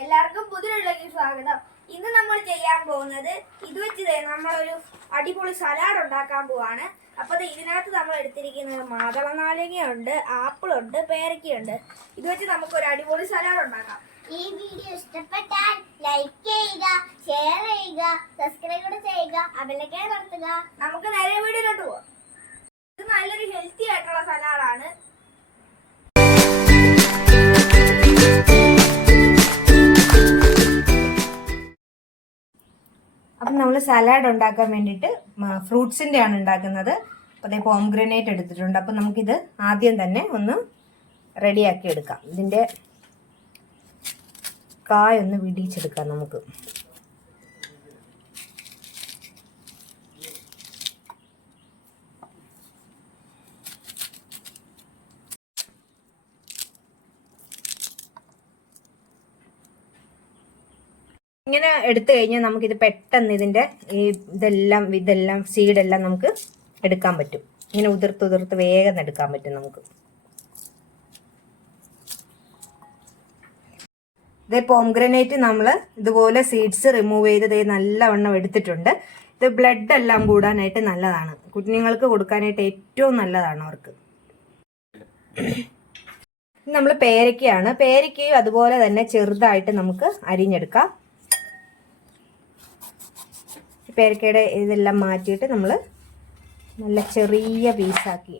എല്ലാവർക്കും പുതിയൊരു സ്വാഗതം. ഇന്ന് നമ്മൾ ചെയ്യാൻ പോകുന്നത് ഇത് വെച്ച് നമ്മളൊരു അടിപൊളി സലാഡ് ഉണ്ടാക്കാൻ പോവാണ്. അപ്പോൾ ഇതിനകത്ത് നമ്മൾ എടുത്തിരിക്കുന്നത് മാതള നാരങ്ങയുണ്ട്, ആപ്പിളുണ്ട്, പേരക്കയുണ്ട്. ഇത് വെച്ച് നമുക്ക് ഒരു അടിപൊളി സലാഡ് ഉണ്ടാക്കാം. ഈ വീഡിയോ ഇഷ്ടപ്പെട്ടാൽ ലൈക്ക് ചെയ്യുക, ഷെയർ ചെയ്യുക, സബ്സ്ക്രൈബ് ചെയ്യുക, ബെല്ലൈക്കൺ അമർത്തുക. നമുക്ക് നേരെ വീഡിയോയിലോട്ട് പോവാം. ഇത് നല്ലൊരു ഹെൽത്തി ആയിട്ടുള്ള സലാഡാണ്. അപ്പം നമ്മൾ സലാഡ് ഉണ്ടാക്കാൻ വേണ്ടിയിട്ട് ഫ്രൂട്ട്സിൻ്റെ ആണ് ഉണ്ടാക്കുന്നത്. അപ്പോൾ അതേ പോംഗ്രനേറ്റ് എടുത്തിട്ടുണ്ട്. അപ്പം നമുക്കിത് ആദ്യം തന്നെ ഒന്ന് റെഡിയാക്കി എടുക്കാം. ഇതിൻ്റെ കായൊന്ന് വിടിയിച്ചെടുക്കാം നമുക്ക്. ഇങ്ങനെ എടുത്തു കഴിഞ്ഞാൽ നമുക്കിത് പെട്ടെന്ന് ഇതിൻ്റെ ഇതെല്ലാം സീഡെല്ലാം നമുക്ക് എടുക്കാൻ പറ്റും. ഇങ്ങനെ ഉതിർത്ത് വേഗം എടുക്കാൻ പറ്റും നമുക്ക്. ഇതേ പോംഗ്രനേറ്റ് നമ്മൾ ഇതുപോലെ സീഡ്സ് റിമൂവ് ചെയ്ത് നല്ലവണ്ണം എടുത്തിട്ടുണ്ട്. ഇത് ബ്ലഡ് എല്ലാം കൂടാനായിട്ട് നല്ലതാണ്. കുഞ്ഞുങ്ങൾക്ക് കൊടുക്കാനായിട്ട് ഏറ്റവും നല്ലതാണ് അവർക്ക്. നമ്മൾ പേരക്കയാണ്. പേരക്കയും അതുപോലെ തന്നെ ചെറുതായിട്ട് നമുക്ക് അരിഞ്ഞെടുക്കാം. പേരക്കയുടെ ഇതെല്ലാം മാറ്റിയിട്ട് നമ്മൾ നല്ല ചെറിയ പീസാക്കി,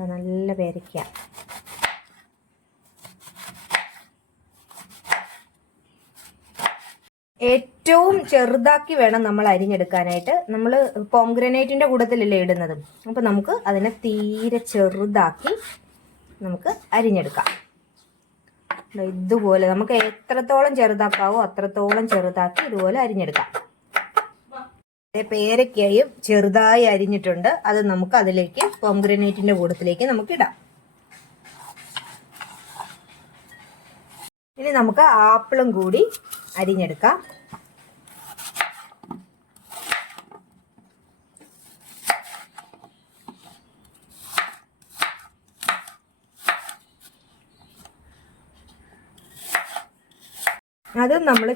നല്ല പേരക്ക ഏറ്റവും ചെറുതാക്കി വേണം നമ്മൾ അരിഞ്ഞെടുക്കാനായിട്ട്. നമ്മൾ പോംഗ്രനേറ്റിന്റെ കൂട്ടത്തിലല്ലേ ഇടുന്നത്, അപ്പം നമുക്ക് അതിനെ തീരെ ചെറുതാക്കി നമുക്ക് അരിഞ്ഞെടുക്കാം. ഇതുപോലെ നമുക്ക് എത്രത്തോളം ചെറുതാക്കാവോ അത്രത്തോളം ചെറുതാക്കി ഇതുപോലെ അരിഞ്ഞെടുക്കാം. പേരക്കയും ചെറുതായി അരിഞ്ഞിട്ടുണ്ട്. അത് നമുക്ക് അതിലേക്ക് പോംഗ്രനേറ്റിന്റെ കൂട്ടത്തിലേക്ക് നമുക്ക് ഇടാം. ഇനി നമുക്ക് ആപ്പിളും കൂടി അരിഞ്ഞെടുക്കാം. അതും നമ്മൾ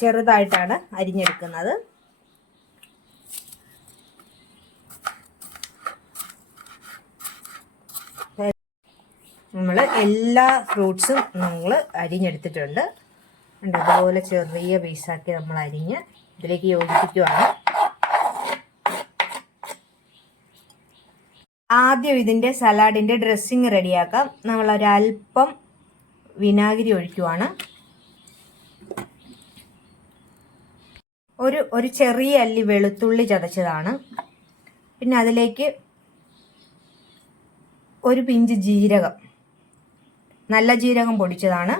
ചെറുതായിട്ടാണ് അരിഞ്ഞെടുക്കുന്നത്. നമ്മൾ എല്ലാ ഫ്രൂട്ട്സും നമ്മൾ അരിഞ്ഞെടുത്തിട്ടുണ്ട്. അതുപോലെ ചെറിയ പീസാക്കി നമ്മൾ അരിഞ്ഞ് ഇതിലേക്ക് യോജിപ്പിക്കുവാണ്. ആദ്യം ഇതിൻ്റെ സലാഡിൻ്റെ ഡ്രസ്സിങ് റെഡിയാക്കാം. നമ്മളൊരൽപ്പം വിനാഗിരി ഒഴിക്കുവാണ്. ഒരു ചെറിയ അല്ലി വെളുത്തുള്ളി ചതച്ചതാണ്. പിന്നെ അതിലേക്ക് ഒരു പിഞ്ച് ജീരകം, നല്ല ജീരകം പൊടിച്ചതാണ്.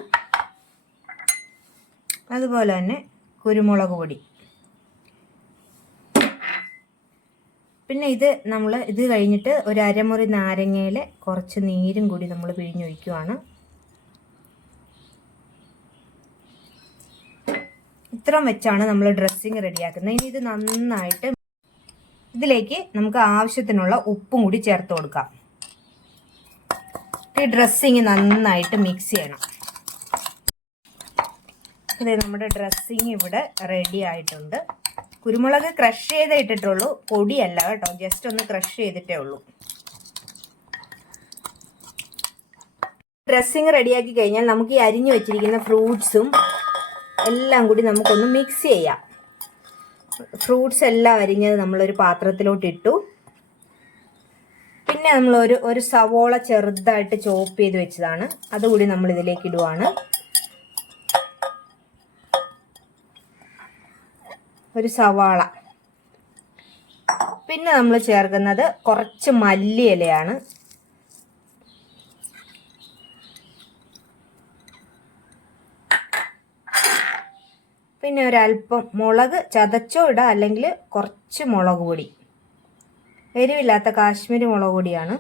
അതുപോലെ തന്നെ കുരുമുളക് പൊടി. പിന്നെ ഇത് കഴിഞ്ഞിട്ട് ഒരു അരമുറി നാരങ്ങയിലെ കുറച്ച് നീരും കൂടി നമ്മൾ പിഴിഞ്ഞൊഴിക്കുവാണ്. ഇത്രയും വെച്ചാണ് നമ്മൾ ഡ്രസ്സിങ് റെഡിയാക്കുന്നത്. ഇനി ഇത് നന്നായിട്ട് ഇതിലേക്ക് നമുക്ക് ആവശ്യത്തിനുള്ള ഉപ്പും കൂടി ചേർത്ത് കൊടുക്കാം. ഈ ഡ്രസ്സിങ് നന്നായിട്ട് മിക്സ് ചെയ്യണം. ഇത് നമ്മുടെ ഡ്രസ്സിങ് ഇവിടെ റെഡി ആയിട്ടുണ്ട്. കുരുമുളക് ക്രഷ് ചെയ്തേ ഇട്ടിട്ടുള്ളൂ, പൊടിയല്ല കേട്ടോ, ജസ്റ്റ് ഒന്ന് ക്രഷ് ചെയ്തിട്ടേ ഉള്ളൂ. ഡ്രസ്സിങ് റെഡിയാക്കി കഴിഞ്ഞാൽ നമുക്ക് ഈ അരിഞ്ഞു വെച്ചിരിക്കുന്ന ഫ്രൂട്ട്സും എല്ലാം കൂടി നമുക്കൊന്ന് മിക്സ് ചെയ്യാം. ഫ്രൂട്ട്സ് എല്ലാം അരിഞ്ഞത് നമ്മളൊരു പാത്രത്തിലോട്ട് ഇട്ടു. പിന്നെ നമ്മൾ ഒരു സവോള ചെറുതായിട്ട് ചോപ്പ് ചെയ്ത് വെച്ചതാണ്, അതുകൂടി നമ്മൾ ഇതിലേക്ക് ഇടുവാണ്. ഒരു സവാള. പിന്നെ നമ്മൾ ചേർക്കുന്നത് കുറച്ച് മല്ലിയിലയാണ്. പിന്നെ ഒരല്പം മുളക് ചതച്ചോ ഇടാം, അല്ലെങ്കിൽ കുറച്ച് മുളക് പൊടി, എരിവില്ലാത്ത കാശ്മീരി മുളക് പൊടിയാണ്.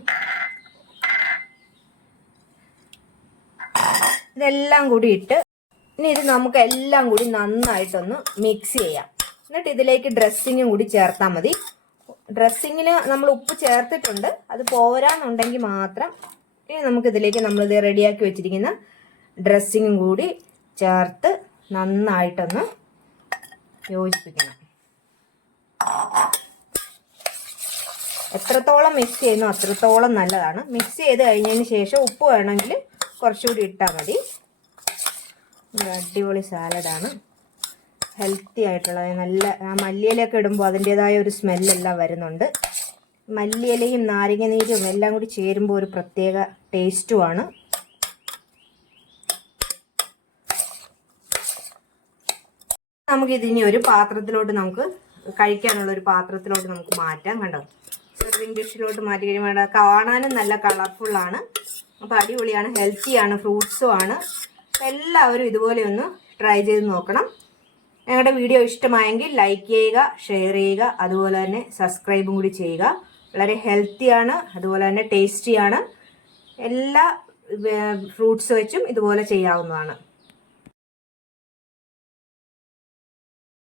ഇതെല്ലാം കൂടി ഇട്ട് ഇനി ഇത് നമുക്ക് എല്ലാം കൂടി നന്നായിട്ടൊന്ന് മിക്സ് ചെയ്യാം. എന്നിട്ട് ഇതിലേക്ക് ഡ്രസ്സിങ്ങും കൂടി ചേർത്താൽ മതി. ഡ്രസ്സിങ്ങിന് നമ്മൾ ഉപ്പ് ചേർത്തിട്ടുണ്ട്, അത് പോരാന്നുണ്ടെങ്കിൽ മാത്രം ഇനി നമുക്ക് ഇതിലേക്ക് നമ്മളിത് റെഡിയാക്കി വെച്ചിരിക്കുന്ന ഡ്രസ്സിങ്ങും കൂടി ചേർത്ത് നന്നായിട്ടൊന്ന് യോജിപ്പിക്കണം. എത്രത്തോളം മിക്സ് ചെയ്യുന്നു അത്രത്തോളം നല്ലതാണ്. മിക്സ് ചെയ്ത് കഴിഞ്ഞതിന് ശേഷം ഉപ്പ് വേണമെങ്കിൽ കുറച്ചുകൂടി ഇട്ടാൽ മതി. ഒരു അടിപൊളി സാലഡാണ്, ഹെൽത്തി ആയിട്ടുള്ളത്. നല്ല മല്ലിയിലൊക്കെ ഇടുമ്പോൾ അതിൻ്റെതായ ഒരു സ്മെല്ലെല്ലാം വരുന്നുണ്ട്. മല്ലിയിലയും നാരങ്ങ നീരും എല്ലാം കൂടി ചേരുമ്പോൾ ഒരു പ്രത്യേക ടേസ്റ്റുമാണ്. നമുക്കിതിനി ഒരു പാത്രത്തിലോട്ട് നമുക്ക് കഴിക്കാനുള്ള ഒരു പാത്രത്തിലോട്ട് നമുക്ക് മാറ്റാം. കണ്ടോ, സെർവിങ് ഡിഷിലോട്ട് മാറ്റി കഴിയുമ്പോൾ കാണാനും നല്ല കളർഫുള്ളാണ്. അപ്പോൾ അടിപൊളിയാണ്, ഹെൽത്തിയാണ്, ഫ്രൂട്ട്സും ആണ്. എല്ലാവരും ഇതുപോലെ ഒന്ന് ട്രൈ ചെയ്ത് നോക്കണം. ഞങ്ങളുടെ വീഡിയോ ഇഷ്ടമായെങ്കിൽ ലൈക്ക് ചെയ്യുക, ഷെയർ ചെയ്യുക, അതുപോലെ തന്നെ സബ്സ്ക്രൈബും കൂടി ചെയ്യുക. വളരെ ഹെൽത്തിയാണ്, അതുപോലെ തന്നെ ടേസ്റ്റിയാണ്. എല്ലാ ഫ്രൂട്ട്സ് വെച്ചും ഇതുപോലെ ചെയ്യാവുന്നതാണ്.